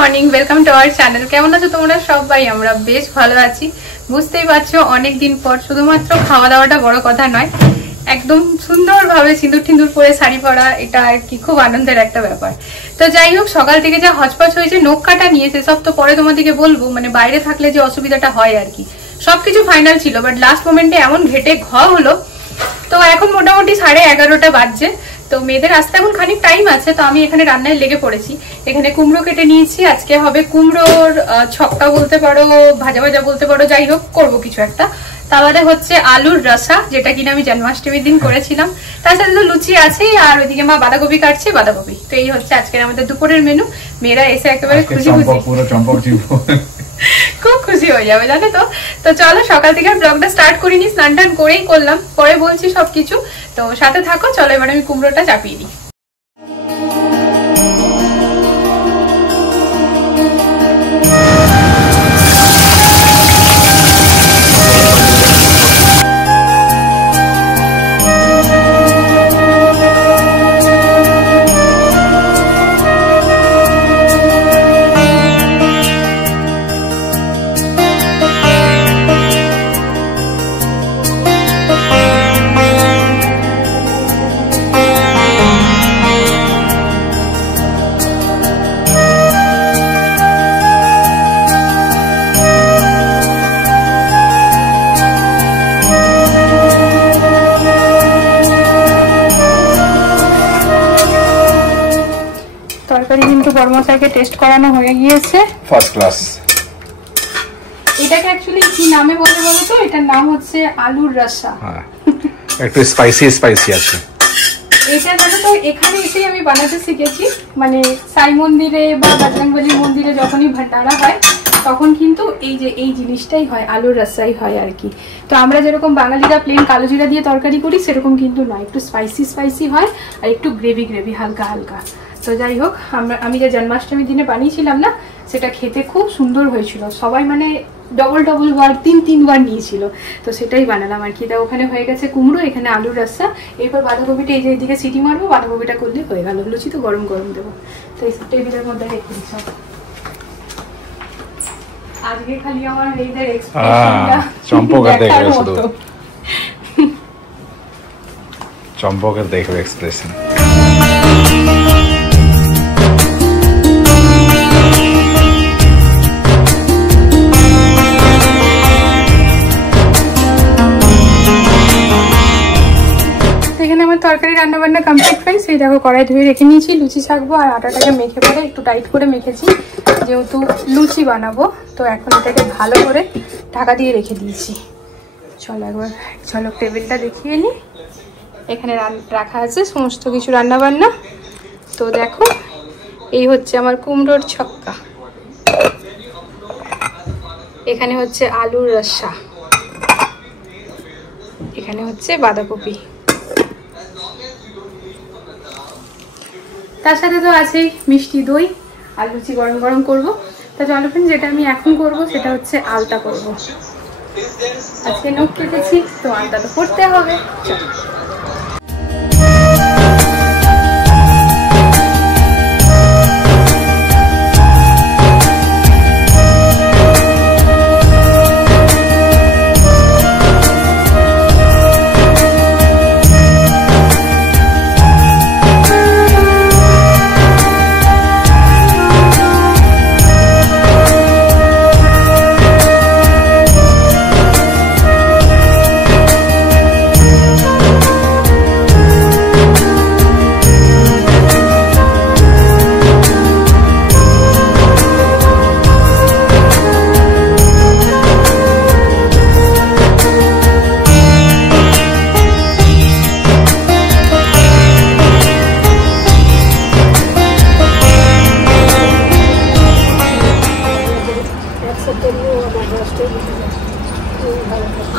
Morning, welcome to our channel. কেমন আছো তোমরা সবাই? আমরা বেশ ভালো আছি। বুঝতেই পারছো অনেকদিন পর শুধুমাত্র খাওয়া দাওয়াটা বড় কথা নয়, একদম সুন্দরভাবে সিঁদুর টিন্দুর পরে শাড়ি পরা, এটা আর কি খুব আনন্দের একটা ব্যাপার। তো যাই হোক, সকাল থেকে যা হচপচ হয়েছে, নখ কাটা নিয়েছে সব তো পরে তোমাদেরকে বলবো, মানে বাইরে থাকলে যে অসুবিধাটা হয় আর কি। সবকিছু ফাইনাল ছিল, বাট লাস্ট মোমেন্টে এমন ঘেটে হলো। তো এখন মোটামুটি 11:30 বাজছে। তো মেয়েদের আসতে এখন খানিক টাইম আছে, তো আমি এখানে রান্নায় লেগে পড়েছি। এখানে কুমড়ো কেটে নিয়েছি, আজকে হবে কুমড়োর ছক্কা বলতে পারো, ভাজা ভাজা বলতে পারো, যাই হোক করবো কিছু একটা। তারপরে হচ্ছে আলুর রসা, যেটা কিনা আমি জন্মাষ্টমীর দিন করেছিলাম। তার সাথে তো লুচি আছেই, আর ওইদিকে মা বাঁধাকপি কাটছে, বাঁধাকপি। তো এই হচ্ছে আজকের আমাদের দুপুরের মেনু। মেয়েরা এসে একেবারে খুশি খুব খুশি হয়ে যাবে, জানো তো। তো চলো সকাল থেকে ব্লগটা স্টার্ট করিনি, স্নান টান করেই করলাম, পরে বলছি সবকিছু। তো সাথে থাকো, চলো এবার আমি কুমড়োটা চাপিয়ে দিই। তরকারি কিন্তু বড়মশাইকে টেস্ট করানো হয়ে গিয়েছে, ফার্স্ট ক্লাস। এটাকে অ্যাকচুয়ালি কি নামে বলে বলো তো? এটার নাম হচ্ছে আলুর রসা। হ্যাঁ, একটু স্পাইসি আছে। এটা জানো তো, এখানে এসেই আমি বানাতে শিখেছি। মানে সাই মন্দিরে বা বজরংবলীর মন্দিরে যখনই ভান্ডারা হয়, তখন কিন্তু এই জিনিসটাই হয়, আলুর রসাই হয় আর কি। তো আমরা যেরকম বাঙালিরা প্লেন কালো জিরা দিয়ে তরকারি করি, সেরকম কিন্তু নয়, একটু স্পাইসি হয়, আর একটু গ্রেভি হালকা হালকা। তো যাই হোক, আমি যে জন্মাষ্টমীর দিনে বানিয়েছিলাম না, সেটা খেতে খুব সুন্দর হয়েছিল। সবাই মানে ডবল বার, তিনবার নিয়েছিল। তো সেটাই বানালাম আর কি। তা ওখানে হয়ে গেছে কুমড়ো, এখানে আলুর রসা, এরপর বাঁধাকপিটা এই যে এইদিকে সিটি মারবো, বাঁধাকপিটা করলে হয়ে গেল। লুচি তো গরম দেবো। তো এই টেবিলের মধ্যে রেখে দিচ্ছি। আজকে খালি আমার মেয়েদের এক্সপ্রেশনটা চম্পকের দেখবে এক্সপ্রেশন। তরকারি রান্না বান্না কমপ্লিট ফ্রেন্ডস। এই দেখো কড়াই ধুয়ে রেখে নিয়েছি, লুচি ছাকবো। আর আটাটাকে মেখে পরে একটু টাইট করে মেখেছি, যেহেতু লুচি বানাবো। তো এখন এটাকে ভালো করে ঢাকা দিয়ে রেখে দিয়েছি। চলো একবার ঝলক টেবিলটা দেখিয়ে নিই। এখানে রাখা আছে সমস্ত কিছু রান্না বান্না। তো দেখো, এই হচ্ছে আমার কুমড়োর ছক্কা, এখানে হচ্ছে আলুর রসা, এখানে হচ্ছে বাঁধাকপি, তার সাথে তো আছেই মিষ্টি দই আর লুচি গরম করবো। তা চলো ফ্রেন্ড, যেটা আমি এখন করবো সেটা হচ্ছে আলতা করবো। আজকে নখ কেটেছি, তো আলতা তো করতে হবে। চলো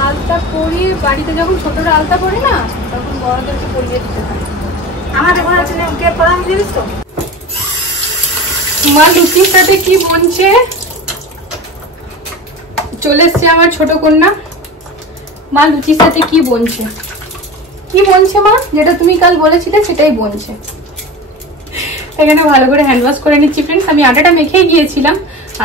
আলতা পরিয়ে বাড়িতে যখন ছোটরা আলতা পরে না, তখন বড়দেরকে পরিয়ে দিতে হয়। আমার এখন আছে না, কে পড়া আমি জানিস তো। মা লুচির সাথে কি বলছে? চলে এসছে আমার ছোট কন্যা। মা লুচির সাথে কি বলছে? কি বলছে মা? যেটা তুমি কাল বলেছিলে সেটাই বলছে। এখানে ভালো করে হ্যান্ড ওয়াশ করে নিচ্ছি ফ্রেন্ডস। আমি আটাটা মেখেই গিয়েছিলাম,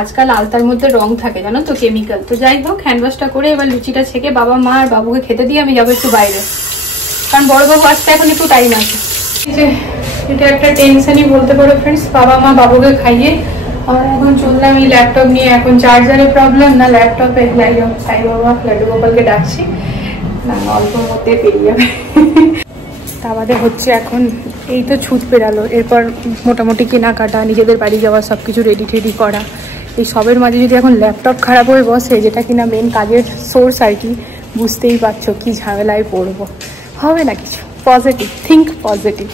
আজকাল আলতার মধ্যে রং থাকে জানো তো, কেমিক্যাল। তো যাই হোক হ্যান্ড ওয়াশটা করে এবার লুচিটা ছেঁকে বাবা মা আর বাবুকে খেতে দিয়ে আমি যাবো একটু বাইরে, কারণ বড় বাবু আসতে এখন একটু টাইম আছে। এটা একটা টেনশনই বলতে পারো ফ্রেন্ডস, বাবা মা বাবুকে খাইয়ে আমরা এখন চললাম এই ল্যাপটপ নিয়ে। এখন চার্জারের প্রবলেম না ল্যাপটপে, যাই হোক সাই বাবা লাড্ডু গোপালকে ডাকছি, না অল্পর মধ্যে পেরিয়ে যাবে। তা আমাদের হচ্ছে এখন এই তো ছুট পেরালো, এরপর মোটামুটি কেনাকাটা, নিজেদের বাড়ি যাওয়া, সব কিছু রেডি টেডি করা। এই সবের মাঝে যদি এখন ল্যাপটপ খারাপ হয়ে বসে, যেটা কিনা মেন কাজের সোর্স আর কি, বুঝতেই পারছো কি ঝামেলায় পড়বো। হবে না কিছু, পজিটিভ থিঙ্ক, পজিটিভ।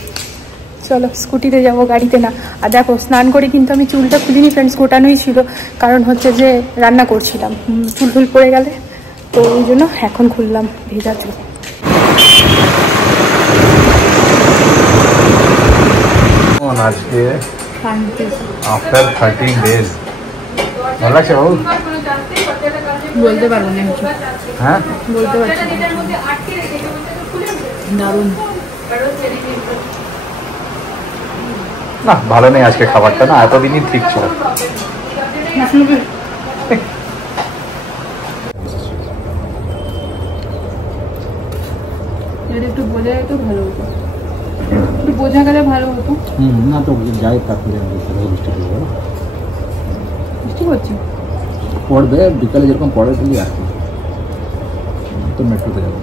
চলো স্কুটিতে যাব, গাড়িতে না। আর দেখো স্নান করে কিন্তু আমি চুলটা খুলিনি ফ্রেন্ডস, গোটানোই ছিল, কারণ হচ্ছে যে রান্না করছিলাম, চুল টুল পড়ে গেলে, তো ওই জন্য এখন খুললাম ভেজা চুল। আজকে আফটার 13 ডেজ ভালো লাগছে বাবু? বলতে পারবো না কিছু, হ্যাঁ বলতে পারছি না, দারুণ। না ভালো নেই আজকে খাবারটা, না এতদিনই ঠিক ছিল। একটু বোঝা যেত ভালো হতো, একটু বোঝা গেলে ভালো হতো। না তো যাই তারপরে বৃষ্টি করছে, পড়বে বিকালে যেরকম পড়ে তুমি আসবে তো মেট্রোতে যাবো।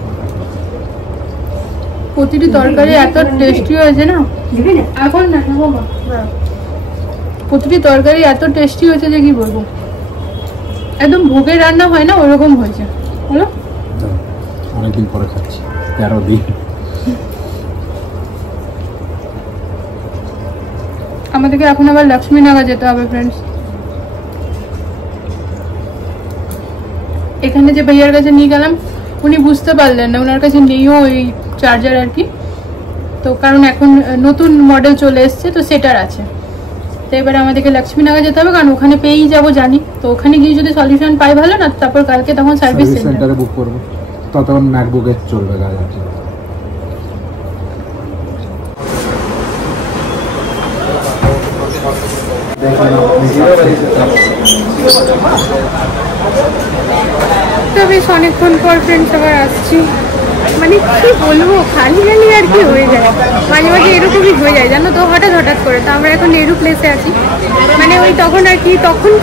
প্রতিটি তরকারি এত টেস্টি হয়েছে না, এখন না বাবা, প্রতিটি তরকারি এত টেস্টি হয়েছে যে কি বলবো, একদম ভোগের রান্না হয় না ওরকম হয়েছে। বলো অনেকদিন পরে খাচ্ছি, 13 দিন। আমাদেরকে এখন আবার লক্ষ্মীনগর যেতে হবে ফ্রেন্ডস। এখানে যে ভাইয়ার কাছে নিয়ে গেলাম, উনি বুঝতে পারলেন না, ওনার কাছে নেইও ওই চার্জার আর কি, তো কারণ এখন নতুন মডেল চলে এসছে, তো সেটার আছে। তো এবারে আমাদেরকে লক্ষ্মীনগর যেতে হবে, কারণ ওখানে পেয়েই যাবো জানি। তো ওখানে গিয়ে যদি সলিউশন পাই ভালো, না তারপর কালকে তখন সার্ভিস সেন্টারে বুক করবো, ততক্ষণ ম্যাকবুকে চলবে গাড়ি। তো বেশ অনেকক্ষণ পর ফ্রেন্ডস আবার আসছি, মানে কি বলবো, খালি খালি আর কি হয়ে যায়, মাঝে মাঝে এরকমই হয়ে যায় জানো তো, হঠাৎ হঠাৎ করে। তো আমরা এখন নেহরু প্লেসে আছি, মানে ওই তখন আর কি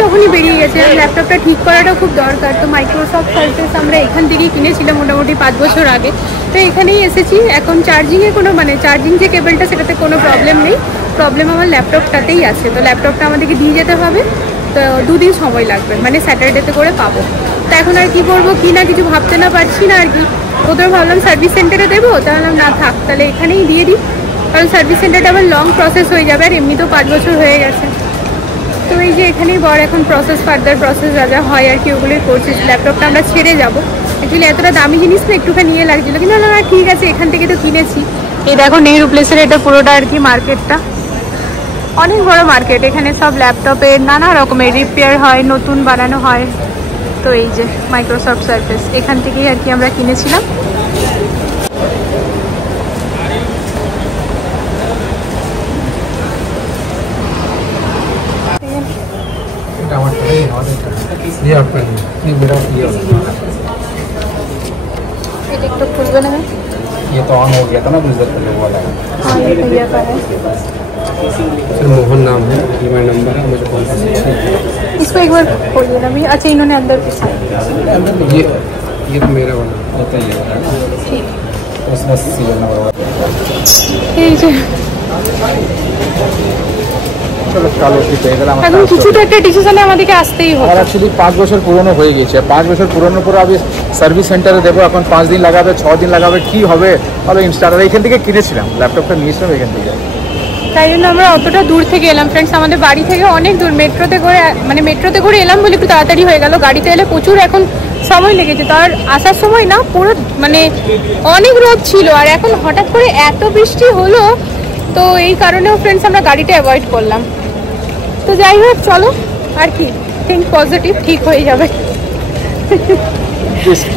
তখনই বেরিয়ে গেছে। ল্যাপটপটা ঠিক করাটা খুব দরকার, তো মাইক্রোসফট সার্ফেস আমরা এখান থেকেই কিনেছিলাম মোটামুটি 5 বছর আগে। তো এখানেই এসেছি, এখন চার্জিংয়ে কোনো মানে চার্জিং যে কেবলটা সেটাতে কোনো প্রবলেম নেই, প্রবলেম আমার ল্যাপটপটাতেই আছে। তো ল্যাপটপটা আমাদেরকে দিয়ে যেতে হবে, তো 2 দিন সময় লাগবে, মানে স্যাটারডেতে করে পাবো। তো এখন আর কি করবো কি না কিছু ভাবতে না পারছি না আর কি। প্রথমে ভাবলাম সার্ভিস সেন্টারে দেবো, তাহলে না থাক, তাহলে এখানেই দিয়ে দিই, কারণ সার্ভিস সেন্টারটা আবার লং প্রসেস হয়ে যাবে, আর এমনি তো 5 বছর হয়ে গেছে। তো এই যে এখানেই বড় এখন ফার্দার প্রসেস যা হয় আর কি ওগুলোই করছি। ল্যাপটপটা আমরা ছেড়ে যাবো, অ্যাকচুয়ালি এতটা দামি জিনিস না, একটুখানি নিয়ে লাগছিল, কিন্তু না ঠিক আছে, এখান থেকে তো কিনেছি। এই দেখো নেহরু প্লেসের এটা পুরোটা আর কি মার্কেটটা, অনেক বড় মার্কেট, এখানে সব ল্যাপটপের নানা রকমের রিপেয়ার হয়, নতুন বানানো হয়। তো এই যে মাইক্রোসফট সার্ফেস, এখান থেকেই আর কি আমরা কিনেছিলাম। এটা একটু খুলবে না? ये तो ऑन हो गया था ना कुछ देर पहले वाला। हाँ ये भैया का है, सर मोहन नाम है, ये मेरा नंबर है, मुझे कॉल कर सकते हैं। इसको एक बार खोलिए ना भैया। अच्छा इन्होंने अंदर पीछा, ये तो मेरा वाला होता ही है, ठीक तो उसमें सीरियल नंबर वाला। এই যে চলো কালো কি পেয়ে গেলাম। এখন কিছু তো একটা ডিসিশনে আমাদেরকে আসতেই হবে। আর অ্যাকচুয়ালি 5 বছর পুরনো হয়ে গেছে, 5 বছর পুরনোর পর আমি সার্ভিস সেন্টারে দেবো, এখন 5 দিন লাগাবে, 6 দিন লাগাবে, কি হবে? ভালো ইনস্টালার এখান থেকে কিনেছিলাম, ল্যাপটপটা নিয়েছিলাম এখান থেকে, তাই জন্য আমরা অতটা দূর থেকে এলাম ফ্রেন্ডস, আমাদের বাড়ি থেকে অনেক দূর। মেট্রোতে করে এলাম বলে একটু তাড়াতাড়ি হয়ে গেল, গাড়িতে এলে প্রচুর এখন সময় লেগেছে। তার আসার সময় না পুরো মানে অনেক রোদ ছিল, আর এখন হঠাৎ করে এত বৃষ্টি হলো, তো এই কারণেও ফ্রেন্ডস আমরা গাড়িটা অ্যাভয়েড করলাম। তো যাই হোক চলো, আর কি থিঙ্ক পজিটিভ, ঠিক হয়ে যাবে।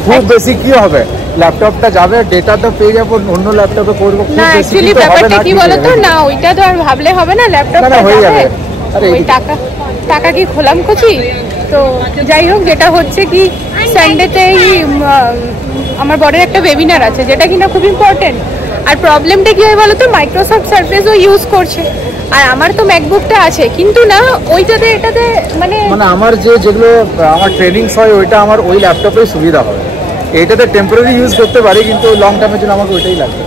খুব বেশি কি হবে, ল্যাপটপটা যাবে, ডেটা তো পেয়ে যাবো, অন্য ল্যাপটপে করবো। না অ্যাকচুয়ালি ব্যাপারটা কি বলতো, না ওইটা তো আর ভাবলে হবে না, ল্যাপটপটা হয়ে যাবে। ওই টাকা কি খোলাম কচি। তো যাই হোক, যেটা হচ্ছে কি সানডেতেই আমার বড়ের একটা ওয়েবিনার আছে, যেটা কিনা খুব ইম্পর্টেন্ট। আর প্রবলেমটা কি হয় বলো তো, মাইক্রোসফট সার্ফেসও ইউজ করছে, আর আমার তো ম্যাকবুকটা আছে, কিন্তু না ওইটাতে এটাতে মানে আমার যেগুলো আমার ট্রেনিংস হয় ওইটা আমার ওই ল্যাপটপেই সুবিধা হবে। এইটাতে টেম্পোরারি ইউজ করতে পারি, কিন্তু লং টার্মের জন্য আমাকে ওইটাই লাগবে।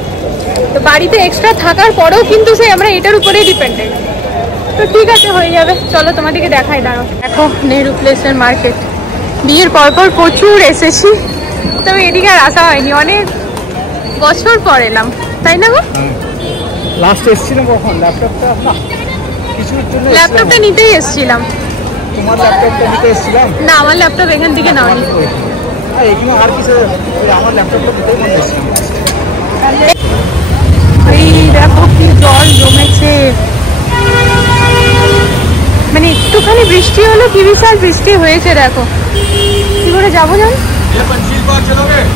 তো বাড়িতে এক্সট্রা থাকার পরেও কিন্তু সেই আমরা এটার উপরেই ডিপেন্ডেন্ট। তো ঠিক আছে, হয়ে যাবে, চলো তোমাদেরকে দেখাই। দাঁড়াও, দেখো নেহরু প্লেসের মার্কেট। বিয়ের পরপর প্রচুর এসেছি, তবে এদিকে আর আসা হয়নি, অনেক বছর পর এলাম, তাই না গো? লাস্ট এসেছিলাম কখন? ল্যাপটপটা কিছুর জন্য ল্যাপটপটা নিতেই এসেছিলাম। তোমার ল্যাপটপটা নিতে এসেছিলাম? না, আমার ল্যাপটপ এখান থেকে নাওনি। এখানে আর কিছু আমার ল্যাপটপটা নিতেই মনে এসেছিলাম। এই দেখো কি জল জমেছে, মানে একটুখানি বৃষ্টি হলো কি বিশাল বৃষ্টি হয়েছে। দেখো কি করে যাবো জানো?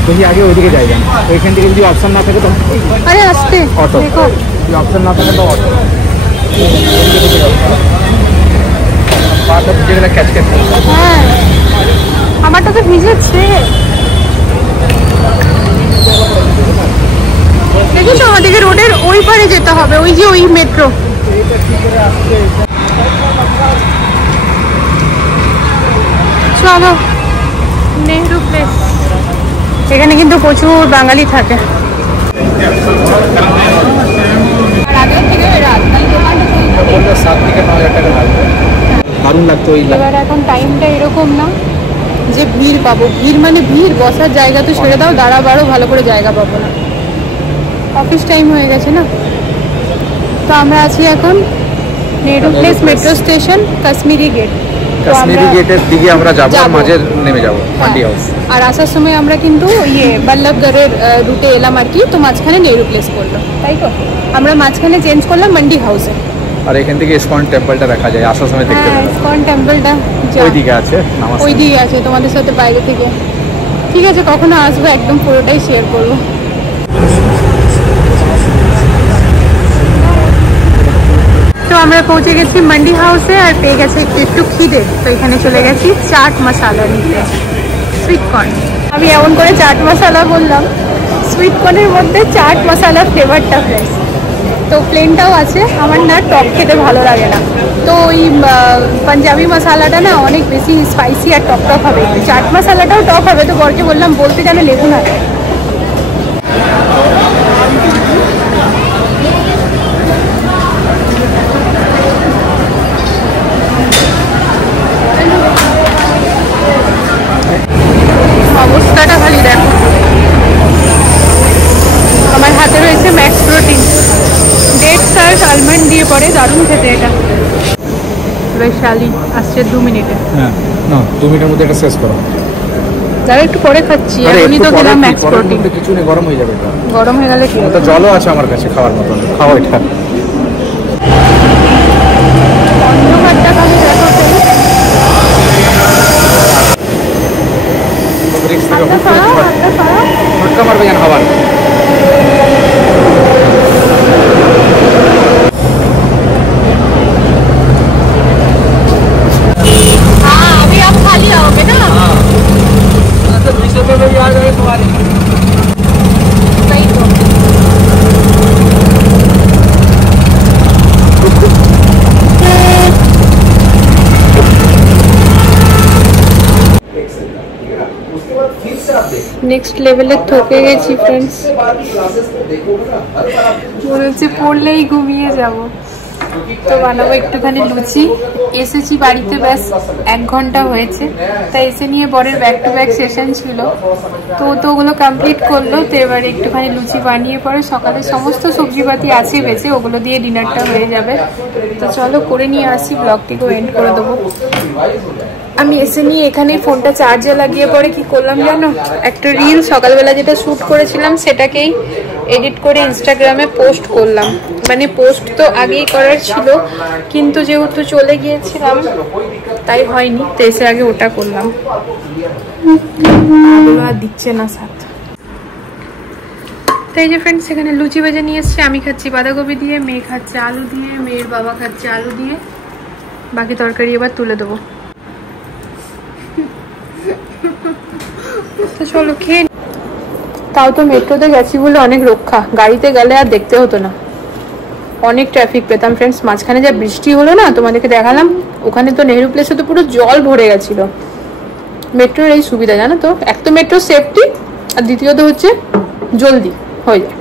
তুমি আগে ওইদিকে যাই, ওইখান থেকে যদি অপশন না থাকে তো আরে আসতে অটো, দেখো যদি অপশন না থাকে তো অটো। হ্যাঁ, আমারটা তো ভিজেছে। দেখেছো আমাদেরকে রোডের ওই পারে যেতে হবে, ওই যে ওই মেট্রো। চলো নেহরু প্লেস, এখানে কিন্তু প্রচুর বাঙালি থাকে। দারুণ লাগতো। এবার এখন টাইমটা এরকম না যে ভিড় পাবো, ভিড় মানে ভিড়, বসার জায়গা তো ছেড়ে দাও, দাঁড়াবারও ভালো করে জায়গা পাবো না। অফিস টাইম হয়ে গেছে না। তো আমরা আছি এখন Nehru place metro station, Kashmiri gate. Kashmiri গেটের দিকে আমরা যাবো, মাঝে নেমে যাবো মান্ডি হাউস। আর আসার সময় আমরা কিন্তু বল্লভগড়ের রুটে এলাম আর কি, তো মাঝখানে নেহরু প্লেস করলো, তাই তো আমরা মাঝখানে চেঞ্জ করলাম মান্ডি হাউসে। আর এখান থেকে ইসকন টেম্পলটা দেখা যায়, আসার সময় দেখতে পাবেন। ইসকন টেম্পলটা ওইদিকে আছে, ওইদিকে আছে, তোমাদের সাথে বাইরে থেকে। ঠিক আছে, কখনো আসবো একদম পুরোটাই শেয়ার করবো। তো আমরা পৌঁছে গেছি মান্ডি হাউসে, আর পেয়ে গেছে একটু খিদে, তো এখানে চলে গেছি চাট মশালা নিতে, সুইট কর্ন। আমি এমন করে চাট মশালা বললাম, সুইট কর্নের মধ্যে চাট মশালা ফ্লেভারটা ফ্রেশ। তো প্লেনটাও আছে, আমার না টক খেতে ভালো লাগে না, তো ওই পাঞ্জাবি মশালাটা না অনেক বেশি স্পাইসি আর টক টক হবে, চাট মশালাটাও টক হবে। তো বরকে বললাম বলতে জানে লেবু না। অবস্থাটা খালি দেখো, আমার হাতে রয়েছে ম্যাক্স প্রোটিন, ডেটস আর আলমন্ড দিয়ে পরে, দারুণ খেতে এটা। বৈশালী আসছে 2 মিনিটে। হ্যাঁ, না 2 মিনিটের মধ্যে এটা শেষ করো। যারা একটু পরে খাচ্ছি, এখনই তো খেলাম ম্যাক্স প্রোটিন। কিছু নেই, গরম হয়ে যাবে এটা। গরম হয়ে গেলে কি তো জলও আছে আমার কাছে খাওয়ার মতো, খাও এটা। অন্ধকারটা খালি দেখো, ঝটকা মারবে যেন খাবার। अभी आप खाली आओगे ना? सही तो। নেক্সট লেভেলে ঠকে গেছি ফ্রেন্ডস, মনে হচ্ছে পড়লেই ঘুমিয়ে যাব। তো বানাবো একটুখানি লুচি। এসেছি বাড়িতে ব্যাস 1 ঘন্টা হয়েছে, তাই এসে নিয়ে বরের ব্যাক টু ব্যাক সেশন ছিল, তো ওগুলো কমপ্লিট করলো। তো এবার একটুখানি লুচি বানিয়ে পরে সকালে সমস্ত সবজিপাতি আছে বেঁচে, ওগুলো দিয়ে ডিনারটা হয়ে যাবে। তো চলো করে নিয়ে আসি, ব্লগটিকেও এন্ড করে দেবো। আমি এসে নিয়ে এখানে ফোনটা চার্জে লাগিয়ে পরে কি করলাম জানো, একটা রিল সকালবেলা যেটা শ্যুট করেছিলাম সেটাকেই এডিট করে ইনস্টাগ্রামে পোস্ট করলাম। মানে পোস্ট তো আগেই করার ছিল, কিন্তু যেহেতু চলে গিয়েছিলাম তাই হয়নি, তো এসে আগে ওটা করলাম। আর দিচ্ছে না সাথ। তো এই যে ফ্রেন্ডস এখানে লুচি ভেজে নিয়ে এসছে, আমি খাচ্ছি বাঁধাকপি দিয়ে, মেয়ে খাচ্ছে আলু দিয়ে, মেয়ের বাবা খাচ্ছে আলু দিয়ে। বাকি তরকারি এবার তুলে দেবো। তো চলো খেয়ে। তাও তো মেট্রোতে গেছি বলে অনেক রক্ষা, গাড়িতে গেলে আর দেখতে হতো না, অনেক ট্রাফিক পেতাম ফ্রেন্ডস। মাঝখানে যা বৃষ্টি হলো না, তোমাদেরকে দেখালাম, ওখানে তো নেহরু প্লেসে তো পুরো জল ভরে গেছিল। মেট্রোর এই সুবিধা জানো তো, এক তো মেট্রো সেফটি, আর দ্বিতীয়ত হচ্ছে জলদি হয়ে যায়।